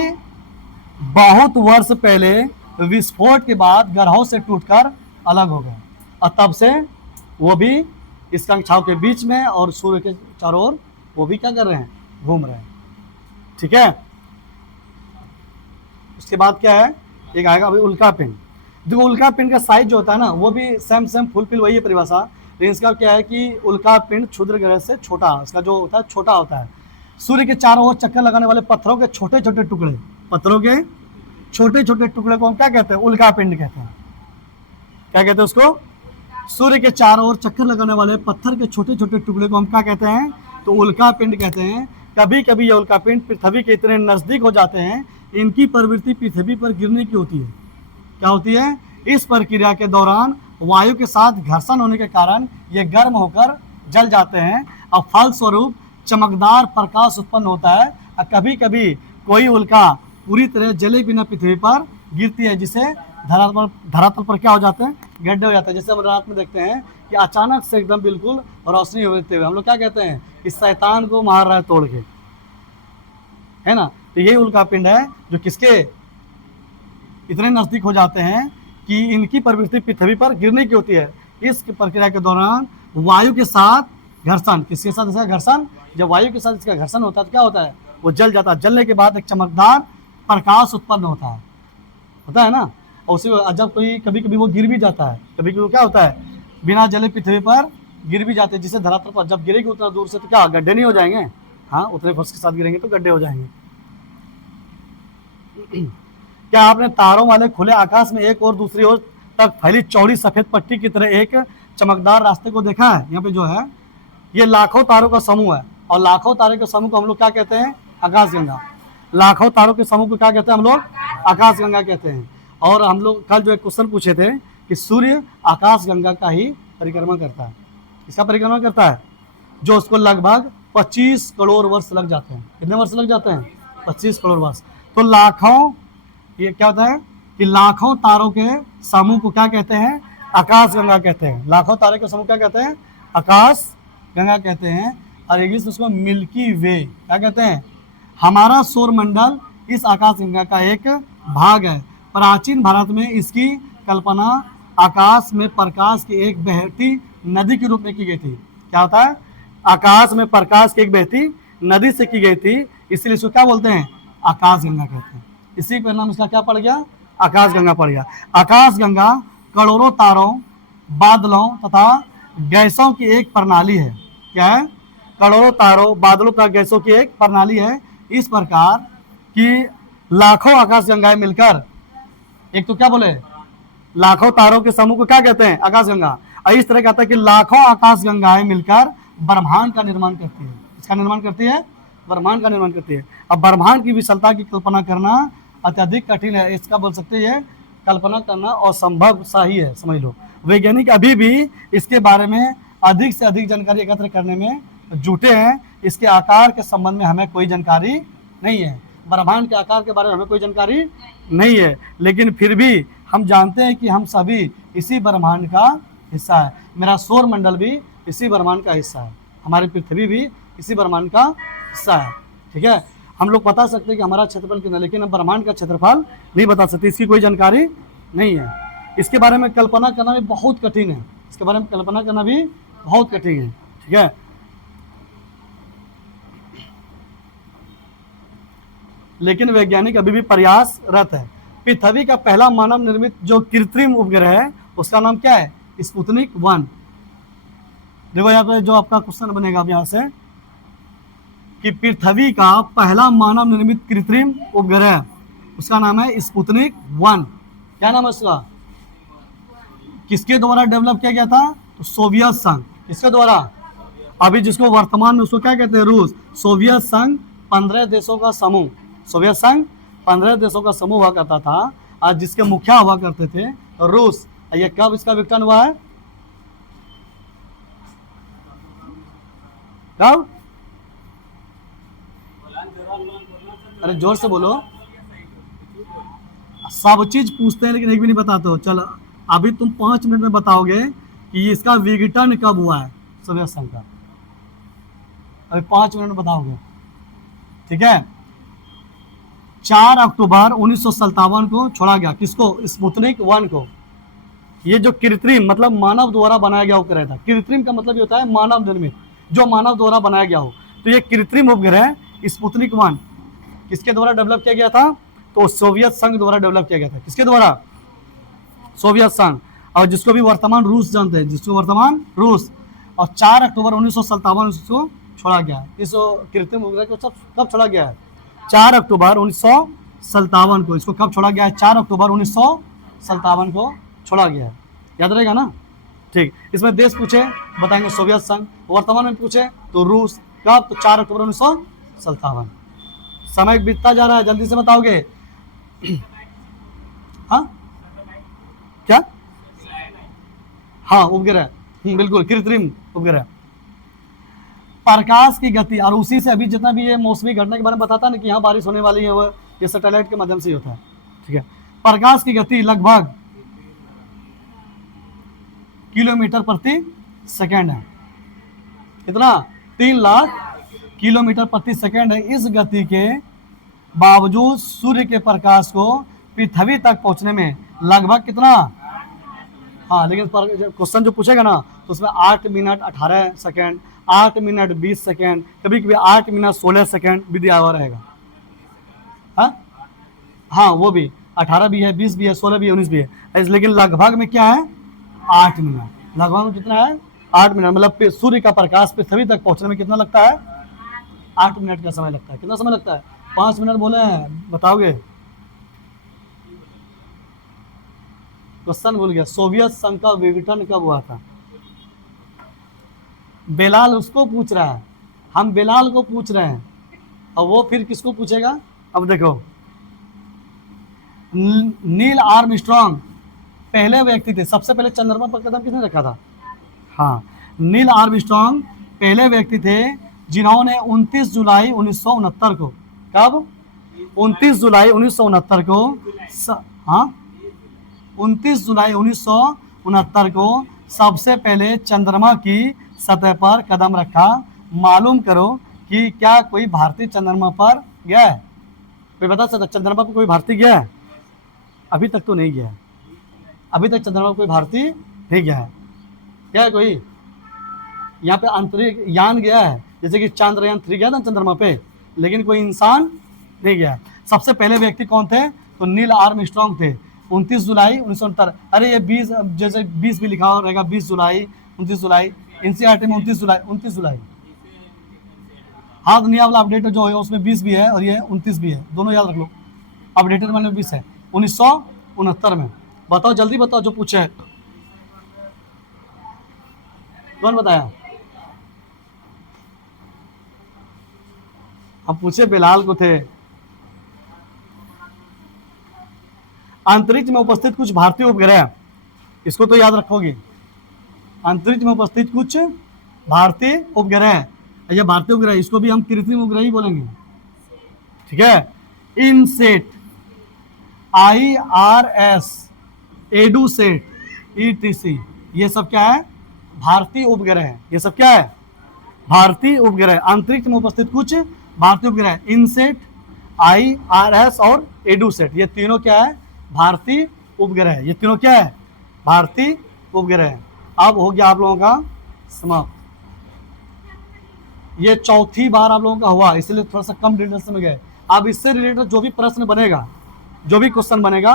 बहुत वर्ष पहले विस्फोट के बाद ग्रहों से टूटकर अलग हो गए, और तब से वो भी इस कक्षाओं के बीच में और सूर्य के चारों ओर वो भी क्या कर रहे हैं? घूम रहे हैं। ठीक है, उसके बाद क्या है? एक आएगा अभी उल्का पिंड। देखो उल्का पिंड का साइज जो होता है ना, वो भी सेम फुलफिल वही है परिभाषा, लेकिन इसका क्या है कि उल्का पिंड क्षुद्र ग्रह से छोटा, इसका जो होता है छोटा होता है। सूर्य के चारों ओर चक्कर लगाने वाले पत्थरों के छोटे छोटे टुकड़े, पत्थरों के छोटे छोटे टुकड़े को हम क्या कहते हैं? उल्का पिंड कहते हैं। क्या कहते हैं उसको? सूर्य के चारों ओर चक्कर लगाने वाले पत्थर के छोटे छोटे टुकड़े को हम क्या कहते हैं? तो उल्का पिंड कहते हैं। कभी कभी ये उल्का पिंड पृथ्वी के इतने नजदीक हो जाते हैं, इनकी प्रवृत्ति पृथ्वी पर गिरने की होती है। क्या होती है? इस प्रक्रिया के दौरान वायु के साथ घर्षण होने के कारण ये गर्म होकर जल जाते हैं और फलस्वरूप चमकदार प्रकाश उत्पन्न होता है। और कभी कभी कोई उल्का पूरी तरह जले बिना पृथ्वी पर गिरती है, जिसे धरातल पर क्या हो जाते हैं? गड्ढे हो जाते हैं। जैसे हम रात में देखते हैं कि अचानक से एकदम बिल्कुल रोशनी होते हुए हम लोग क्या कहते हैं? इस शैतान को मार रहा है तोड़ के, है ना? तो यही उल्का पिंड है जो किसके इतने नजदीक हो जाते हैं कि इनकी प्रवृत्ति पृथ्वी पर गिरने की होती है। इस प्रक्रिया के दौरान वायु के साथ घर्षण, किसके साथ इसका घर्षण? जब वायु के साथ इसका घर्षण होता है तो क्या होता है? वो जल जाता है। जलने के बाद एक चमकदार प्रकाश उत्पन्न होता है ना। और उसी जब कोई कभी कभी वो गिर भी जाता है, कभी कभी वो क्या होता है? बिना जले पृथ्वी पर गिर भी जाते हैं, जिससे धरातल पर जब गिरेगी उतना दूर से तो क्या गड्ढे नहीं हो जाएंगे? हाँ, उतने फोर्स के साथ गिरेंगे तो गड्ढे हो जाएंगे। क्या आपने तारों वाले खुले आकाश में एक और दूसरी ओर तक फैली चौड़ी सफेद पट्टी की तरह एक चमकदार रास्ते को देखा है? यहाँ पे जो है ये लाखों तारों का समूह है, और लाखों तारों के समूह को हम लोग क्या कहते हैं? आकाशगंगा। लाखों तारों के समूह को क्या कहते हैं हम लोग? आकाशगंगा कहते हैं। और हम लोग कल जो एक क्वेश्चन पूछे थे कि सूर्य आकाशगंगा का ही परिक्रमा करता है। इसका परिक्रमा करता है जो उसको लगभग 25 करोड़ वर्ष लग जाते हैं। कितने वर्ष लग जाते हैं? 25 करोड़ वर्ष। तो लाखों, ये क्या होता है कि लाखों तारों के समूह को क्या कहते हैं? आकाशगंगा कहते हैं। लाखों तारों के समूह क्या कहते हैं? आकाशगंगा कहते हैं। और इंग्लिश में उसको मिल्की वे क्या कहते हैं? हमारा सौर मंडल इस आकाशगंगा का एक भाग है। प्राचीन भारत में इसकी कल्पना आकाश में प्रकाश की एक बहती नदी के रूप में की गई थी। क्या होता है? आकाश में प्रकाश की एक बहती नदी से की गई थी, इसलिए इसको क्या बोलते हैं? आकाशगंगा कहते हैं। इसी का नाम इसका क्या पड़ गया? आकाशगंगा पड़ गया। आकाशगंगा करोड़ों तारों, बादलों तथा गैसों की एक प्रणाली है। क्या है? करोड़ों तारों, बादलों तथा गैसों की एक प्रणाली है। इस प्रकार कि लाखों आकाशगंगाएं मिलकर, एक तो क्या बोले, लाखों तारों के समूह को क्या कहते हैं, आकाशगंगा। और इस तरह कहता है कि लाखों आकाशगंगाएं मिलकर ब्रह्मांड का निर्माण करती है। इसका निर्माण करती है, ब्रह्मांड का निर्माण करती है। अब ब्रह्मांड की विशालता की कल्पना करना अत्यधिक कठिन है, इसका बोल सकते हैं कल्पना करना असंभव सा ही है, समझ लो। वैज्ञानिक अभी भी इसके बारे में अधिक से अधिक जानकारी एकत्र करने में जुटे हैं। इसके आकार के संबंध में हमें कोई जानकारी नहीं है, ब्रह्मांड के आकार के बारे में हमें कोई जानकारी नहीं है, लेकिन फिर भी हम जानते हैं कि हम सभी इसी ब्रह्मांड का हिस्सा है। मेरा सौर मंडल भी इसी ब्रह्मांड का हिस्सा है, हमारी पृथ्वी भी इसी ब्रह्मांड का हिस्सा है। ठीक है, हम लोग बता सकते हैं कि हमारा क्षेत्रफल कितना, लेकिन हम ब्रह्मांड का क्षेत्रफल नहीं बता सकते, इसकी कोई जानकारी नहीं है। इसके बारे में कल्पना करना भी बहुत कठिन है, इसके बारे में कल्पना करना भी बहुत कठिन है। ठीक है, लेकिन वैज्ञानिक अभी भी प्रयासरत है। पृथ्वी का पहला मानव निर्मित जो कृत्रिम उपग्रह है उसका नाम क्या है, स्पुतनिक 1। देखो यहाँ पे जो आपका क्वेश्चन बनेगा अब यहाँ से कि पृथ्वी का पहला मानव निर्मित कृत्रिम उपग्रह, उसका नाम है स्पुतनिक 1। क्या नाम है उसका, किसके द्वारा डेवलप किया गया था, तो सोवियत संघ। किसके द्वारा, अभी जिसको वर्तमान में उसको क्या कहते हैं, रूस। सोवियत संघ 15 देशों का समूह, सोवियत संघ 15 देशों का समूह हुआ करता था, आज जिसके मुखिया हुआ करते थे रूस। ये कब इसका विघटन हुआ है, कब, अरे जोर से बोलो, सब चीज पूछते हैं लेकिन एक भी नहीं बताते हो। चलो अभी तुम 5 मिनट में बताओगे कि इसका विघटन कब हुआ है सोवियत संघ का, अभी 5 मिनट में बताओगे। ठीक है, 4 अक्टूबर 1957 को छोड़ा गया, किसको, स्पुतनिक 1 को। ये जो कृत्रिम मतलब मानव द्वारा बनाया गया उपग्रह था, कृत्रिम का मतलब ये होता है मानव निर्मित, जो मानव द्वारा बनाया गया हो। तो ये कृत्रिम उपग्रह स्पुतनिक 1 किसके द्वारा डेवलप किया गया था, तो सोवियत संघ द्वारा डेवलप किया गया था। किसके द्वारा, सोवियत संघ, और जिसको भी वर्तमान रूस जानते हैं, जिसको वर्तमान रूस। और 4 अक्टूबर 1957 उसको छोड़ा गया। इस कृत्रिम उपग्रह को कब छोड़ा गया है, 4 अक्टूबर 1957 को। इसको कब छोड़ा गया है, 4 अक्टूबर 1957 को छोड़ा गया है, याद रहेगा ना। ठीक, इसमें देश पूछे बताएंगे सोवियत संघ, वर्तमान में पूछे तो रूस। कब, तो 4 अक्टूबर 1957। समय बीतता जा रहा है, जल्दी से बताओगे। हाँ क्या, हाँ उपग्रह, बिल्कुल कृत्रिम उपग्रह। प्रकाश की गति, और उसी से अभी जितना भी ये मौसमी घटना के बारे में बताता ना कि यहाँ बारिश होने वाली है, वो ये सैटेलाइट के माध्यम से ही होता है। ठीक है, प्रकाश की गति लगभग किलोमीटर प्रति सेकंड है। कितना, 3 लाख किलोमीटर प्रति सेकंड है। इस गति के बावजूद सूर्य के प्रकाश को पृथ्वी तक पहुंचने में लगभग कितना, हाँ लेकिन क्वेश्चन जो पूछेगा ना तो उसमें 8 मिनट 18 सेकंड, 8 मिनट 20 सेकंड, कभी कभी 8 मिनट 16 सेकंड भी दिया हुआ रहेगा। हाँ वो भी 18 भी है, 20 भी है, 16 भी है, 19 भी है, लेकिन लगभग में क्या है, 8 मिनट। लगभग में कितना है, 8 मिनट। मतलब सूर्य का प्रकाश पृथ्वी तक पहुंचने में कितना लगता है, 8 मिनट का समय लगता है। कितना समय लगता है, 5 मिनट बोले हैं, बताओगे। क्वेश्चन भूल गया, सोवियत संघ का विघटन कब हुआ था। बेलाल उसको पूछ रहा है, हम बेलाल को पूछ रहे हैं, और वो फिर किसको पूछेगा। अब देखो, नील आर्मस्ट्रांग पहले व्यक्ति थे, सबसे पहले चंद्रमा पर कदम किसने रखा था, हाँ नील आर्मस्ट्रांग पहले व्यक्ति थे जिन्होंने 29 जुलाई 1969 को, कब, 29 जुलाई 1969 को, हाँ 29 जुलाई 1969 को सबसे पहले चंद्रमा की सतह पर कदम रखा। मालूम करो कि क्या कोई भारतीय चंद्रमा पर गया है, कोई बता सकता चंद्रमा पर कोई भारतीय गया है, अभी तक तो नहीं गया है, अभी तक चंद्रमा पर कोई भारतीय नहीं गया है। क्या है कोई, यहाँ पे अंतरिक्ष यान गया है, जैसे कि चांद्रयान 3 गया था चंद्रमा पे, लेकिन कोई इंसान नहीं गया। सबसे पहले व्यक्ति कौन थे, तो नील आर्मस्ट्रांग थे, 29 जुलाई 1969। अरे ये 20 जैसे 20 भी लिखा हो रहेगा, 20 जुलाई 29 जुलाई, एनसीईआरटी में 29 जुलाई हाथ दुनिया वाला अपडेटर जो है उसमें 20 भी है और ये 29 भी है, दोनों याद रख लो। अपडेटेड मैंने 20 है 1969 में। बताओ जल्दी बताओ जो पूछे है। कौन बताया? अब पूछे बिलाल को थे। अंतरिक्ष में उपस्थित कुछ भारतीय उपग्रह, इसको तो याद रखोगे। अंतरिक्ष में उपस्थित कुछ भारतीय उपग्रह, ये भारतीय उपग्रह, इसको भी हम कृत्रिम उपग्रह ही बोलेंगे, ठीक है। इनसेट, IRS, एडूसेट, ETC, ये सब क्या है? भारतीय उपग्रह है। ये सब क्या है? भारतीय उपग्रह। अंतरिक्ष में उपस्थित कुछ भारतीय उपग्रह, इनसेट, IRS और एडूसेट, ये तीनों क्या है? भारतीय उपग्रह। ये तीनों क्या है? भारतीय उपग्रह। अब हो गया आप लोगों का समाप्त। ये चौथी बार आप लोगों का हुआ, इसलिए थोड़ा सा कम डिटेल्स में गए। अब इससे रिलेटेड जो भी प्रश्न बनेगा, जो भी क्वेश्चन बनेगा,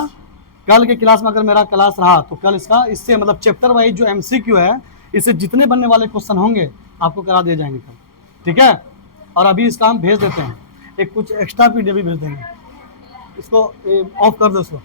कल के क्लास में अगर मेरा क्लास रहा तो कल इसका इससे मतलब चैप्टर वाइज जो MCQ है, इससे जितने बनने वाले क्वेश्चन होंगे आपको करा दिए जाएंगे कल, ठीक है। और अभी इसका हम भेज देते हैं, एक कुछ एक्स्ट्रा PDF भी भेज देंगे। इसको ऑफ कर दो इसको।